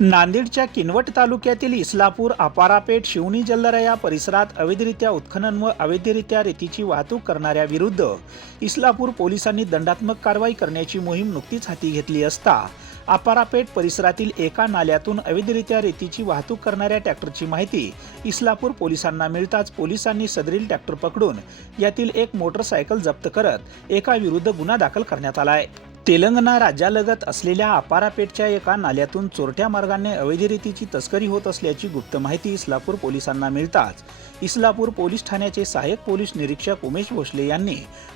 नांदेडच्या किनवट तालुक्यातील इस्लापूर अपारापेठ शिवणी जल्लरा या परिसरात अवैधरित्या उत्खनन व अवैधरित्या रेतीची वाहतूक करणाऱ्या विरुद्ध इस्लापूर पोलिसांनी दंडात्मक कारवाई करण्याची मोहीम नुकतीच हाती घेतली असता अपारापेठ परिसरातील एका नाल्यातून अवैधरित्या रेतीची वाहतूक करणाऱ्या ट्रॅक्टरची माहिती इस्लापूर पोलिसांना मिळताच पोलिसांनी सदरील ट्रॅक्टर पकडून यातील एक मोटरसायकल जप्त करत एका विरुद्ध गुन्हा दाखल करण्यात आलाय तेलंगणा राज्यालगत असलेल्या अपारापेठच्या एका नाल्यातून चोरट्या मार्गाने अवैधरेतीची तस्करी होत असल्याची गुप्त माहिती इस्लापूर पोलिसांना मिळताच. इस्लापूर पोलीस ठाण्याचे सहाय्यक पोलीस निरीक्षक उमेश भोसले यांनी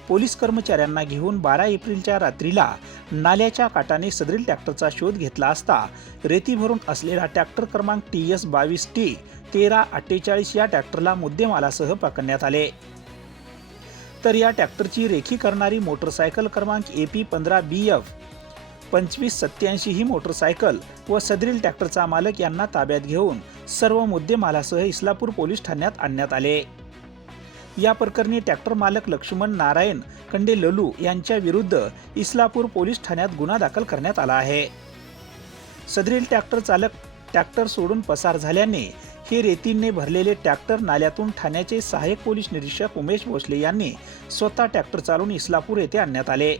पोलीस कर्मचाऱ्यांना घेऊन बारा एप्रिलच्या रात्रीला नाल्याच्या काटाने सदरील ट्रॅक्टरचा शोध घेतला असता रेती भरून असलेला ट्रॅक्टर क्रमांक टी एस बावीस टी तेरा अठ्ठेचाळीस या ट्रॅक्टरला मुद्देमालासह पकडण्यात आले. तर या ट्रॅक्टरची रेखी करणारी मोटरसायकल क्रमांक ए पी पंधरा बी एफ पंचवीस सत्याऐंशी ही मोटरसायकल व सदरील ट्रॅक्टरचा मालक यांना ताब्यात घेऊन सर्व मुद्देमालासह इस्लापूर पोलीस ठाण्यात आणण्यात आले. या प्रकरणी ट्रॅक्टर मालक लक्ष्मण नारायण कंडे ललू यांच्या विरुद्ध इस्लापूर पोलीस ठाण्यात गुन्हा दाखल करण्यात आला आहे. सदरील ट्रॅक्टर चालक ट्रॅक्टर सोडून पसार झाल्याने हे रेतीने भरलेले ट्रॅक्टर नाल्यातून ठाण्याचे सहाय्यक पोलीस निरीक्षक उमेश भोसले यांनी स्वतः ट्रॅक्टर चालून इस्लापूर येथे आणण्यात आले.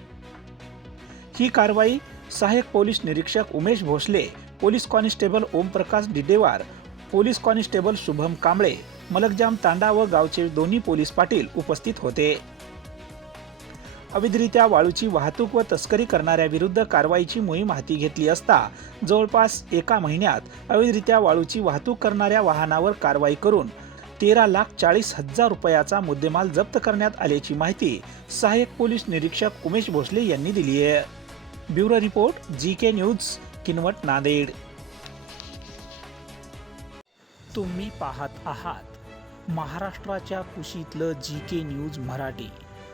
ही कारवाई सहाय्यक पोलीस निरीक्षक Umesh Bhosale police constable Omprakash Didewar police constable Shubham Kamble Malakjam Tanda व गावचे दोन्ही पोलीस पाटील उपस्थित होते. अवैधरित्या वाळूची वाहतूक व तस्करी करणाऱ्या विरुद्ध कारवाईची मोहीम हाती घेतली असता जवळपास एका महिन्यात अवैधरित्या वाळूची वाहतूक करणाऱ्या वाहनावर कारवाई करून तेरा लाख चाळीस हजार रुपयाचा मुद्देमाल जप्त करण्यात आल्याची माहिती सहाय्यक पोलीस निरीक्षक उमेश भोसले यांनी दिली आहे. Bureau report G K news Kinwat Nanded. तुम्ही पाहत आहात महाराष्ट्राच्या कुशीतलं जी के न्यूज मराठी.